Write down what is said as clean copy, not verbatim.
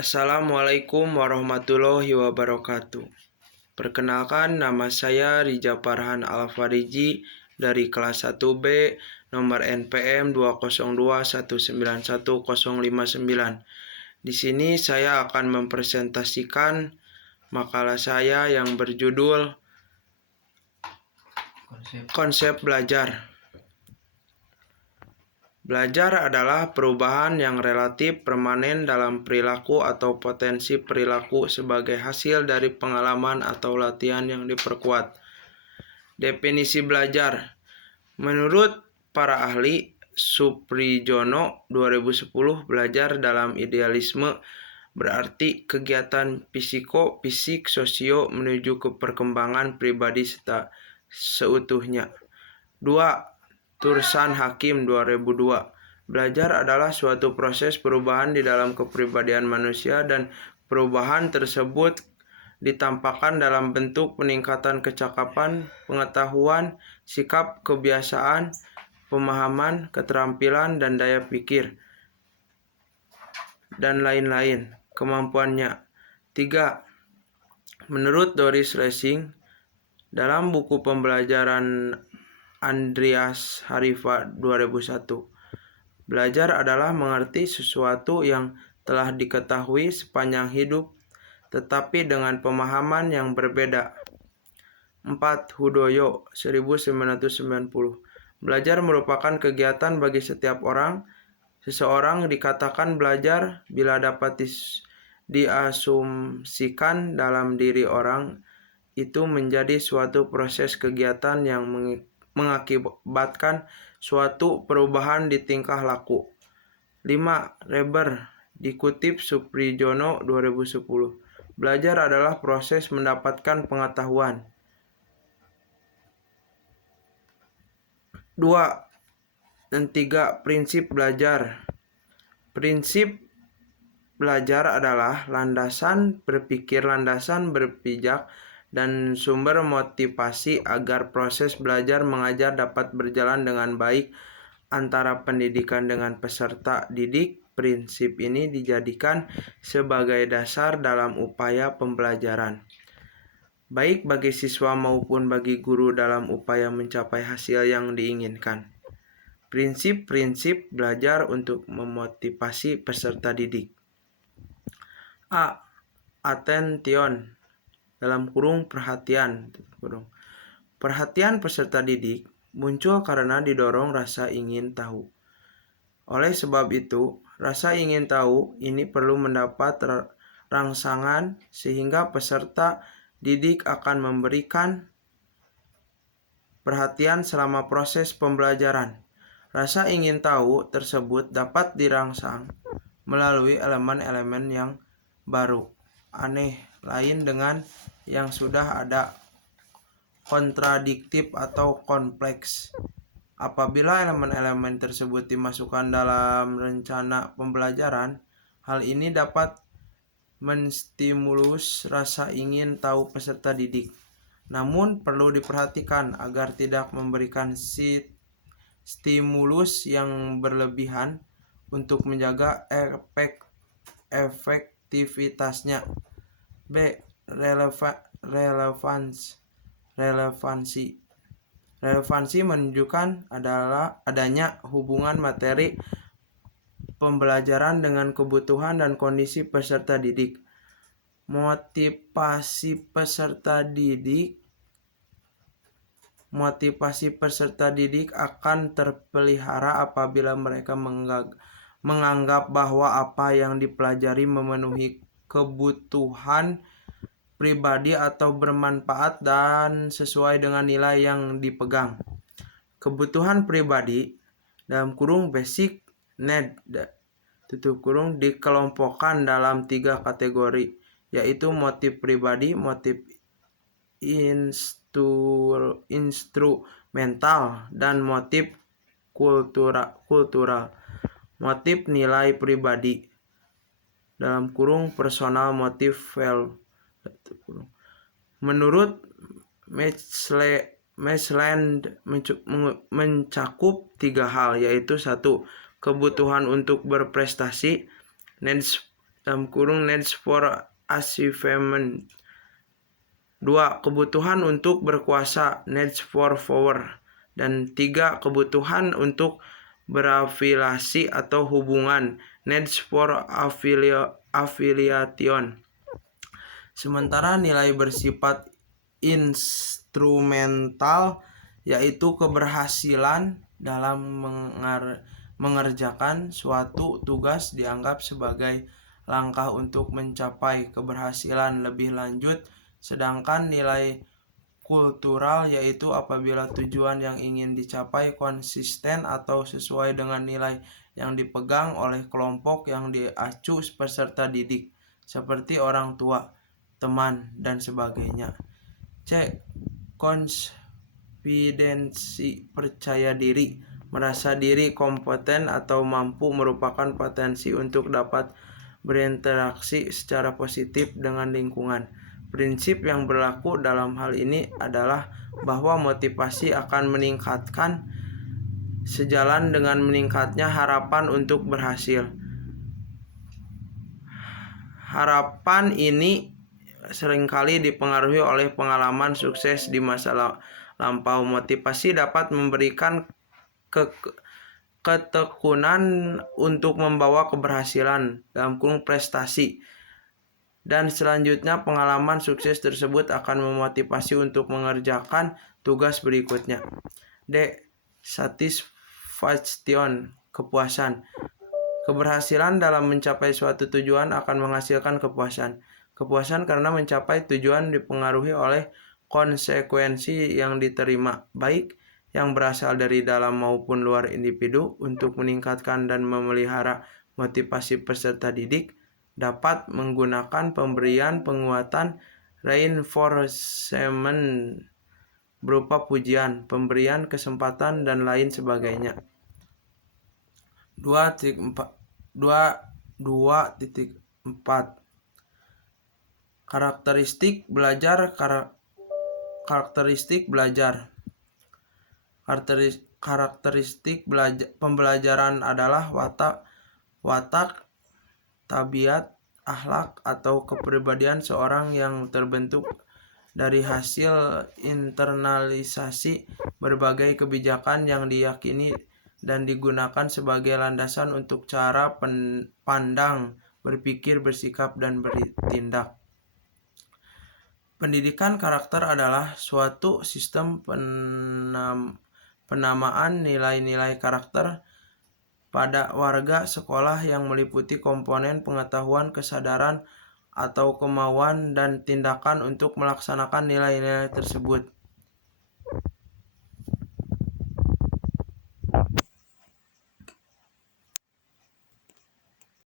Assalamualaikum warahmatullahi wabarakatuh. Perkenalkan, nama saya Rija Farhan Al-Fariji dari kelas 1B nomor NPM 202191059. Di sini saya akan mempresentasikan makalah saya yang berjudul Konsep Belajar. Belajar adalah perubahan yang relatif permanen dalam perilaku atau potensi perilaku sebagai hasil dari pengalaman atau latihan yang diperkuat. Definisi belajar. Menurut para ahli, Suprijono 2010, belajar dalam idealisme berarti kegiatan fisik sosio menuju ke perkembangan pribadi seutuhnya. 2. Tursan Hakim 2002. Belajar adalah suatu proses perubahan di dalam kepribadian manusia dan perubahan tersebut ditampakkan dalam bentuk peningkatan kecakapan, pengetahuan, sikap, kebiasaan, pemahaman, keterampilan, dan daya pikir, dan lain-lain kemampuannya. 3. Menurut Doris Lessing, dalam buku pembelajaran Andreas Harifa 2001, belajar adalah mengerti sesuatu yang telah diketahui sepanjang hidup, tetapi dengan pemahaman yang berbeda. 4. Hudoyo 1990. Belajar merupakan kegiatan bagi setiap orang. Seseorang dikatakan belajar bila dapat diasumsikan dalam diri orang itu menjadi suatu proses kegiatan yang mengakibatkan suatu perubahan di tingkah laku. 5. Reber dikutip Suprijono 2010. Belajar adalah proses mendapatkan pengetahuan. 2 dan 3. Prinsip belajar. Prinsip belajar adalah landasan berpikir, landasan berpijak, dan sumber motivasi agar proses belajar mengajar dapat berjalan dengan baik antara pendidikan dengan peserta didik. Prinsip ini dijadikan sebagai dasar dalam upaya pembelajaran, baik bagi siswa maupun bagi guru dalam upaya mencapai hasil yang diinginkan. Prinsip-prinsip belajar untuk memotivasi peserta didik. A. Attention (perhatian). Perhatian peserta didik muncul karena didorong rasa ingin tahu. Oleh sebab itu, rasa ingin tahu ini perlu mendapat rangsangan sehingga peserta didik akan memberikan perhatian selama proses pembelajaran. Rasa ingin tahu tersebut dapat dirangsang melalui elemen-elemen yang baru, aneh, lain dengan yang sudah ada, kontradiktif atau kompleks. Apabila elemen-elemen tersebut dimasukkan dalam rencana pembelajaran, hal ini dapat menstimulus rasa ingin tahu peserta didik. Namun perlu diperhatikan agar tidak memberikan stimulus yang berlebihan untuk menjaga efektivitasnya. B. Relevansi. Relevansi menunjukkan adanya hubungan materi pembelajaran dengan kebutuhan dan kondisi peserta didik. Motivasi peserta didik akan terpelihara apabila mereka menganggap bahwa apa yang dipelajari memenuhi kebutuhan pribadi atau bermanfaat dan sesuai dengan nilai yang dipegang. Kebutuhan pribadi (basic need) dikelompokkan dalam 3 kategori, yaitu motif pribadi, motif instrumental, dan motif kultural. Motif nilai pribadi (personal motive value). Menurut Maitland mencakup 3 hal, yaitu 1. Kebutuhan untuk berprestasi, needs needs for achievement. 2. Kebutuhan untuk berkuasa, needs for power. Dan 3. Kebutuhan untuk berafiliasi atau hubungan, needs for affiliation. Sementara nilai bersifat instrumental yaitu keberhasilan dalam mengerjakan suatu tugas dianggap sebagai langkah untuk mencapai keberhasilan lebih lanjut, sedangkan nilai kultural yaitu apabila tujuan yang ingin dicapai konsisten atau sesuai dengan nilai yang dipegang oleh kelompok yang diacu peserta didik, seperti orang tua, teman, dan sebagainya. C. Konfidensi, percaya diri, merasa diri kompeten atau mampu merupakan potensi untuk dapat berinteraksi secara positif dengan lingkungan. Prinsip yang berlaku dalam hal ini adalah bahwa motivasi akan meningkatkan sejalan dengan meningkatnya harapan untuk berhasil. Harapan ini seringkali dipengaruhi oleh pengalaman sukses di masa lampau. Motivasi dapat memberikan ketekunan untuk membawa keberhasilan dalam prestasi. Dan selanjutnya pengalaman sukses tersebut akan memotivasi untuk mengerjakan tugas berikutnya. D. Satisfaction, kepuasan. Keberhasilan dalam mencapai suatu tujuan akan menghasilkan kepuasan. Kepuasan karena mencapai tujuan dipengaruhi oleh konsekuensi yang diterima, baik yang berasal dari dalam maupun luar individu. Untuk meningkatkan dan memelihara motivasi peserta didik, dapat menggunakan pemberian penguatan reinforcement berupa pujian, pemberian kesempatan, dan lain sebagainya. 2.4 Karakteristik belajar. Karakteristik pembelajaran adalah watak, tabiat, akhlak, atau kepribadian seorang yang terbentuk dari hasil internalisasi berbagai kebijakan yang diyakini dan digunakan sebagai landasan untuk cara pandang, berpikir, bersikap, dan bertindak. Pendidikan karakter adalah suatu sistem penamaan nilai-nilai karakter pada warga sekolah yang meliputi komponen pengetahuan, kesadaran, atau kemauan dan tindakan untuk melaksanakan nilai-nilai tersebut.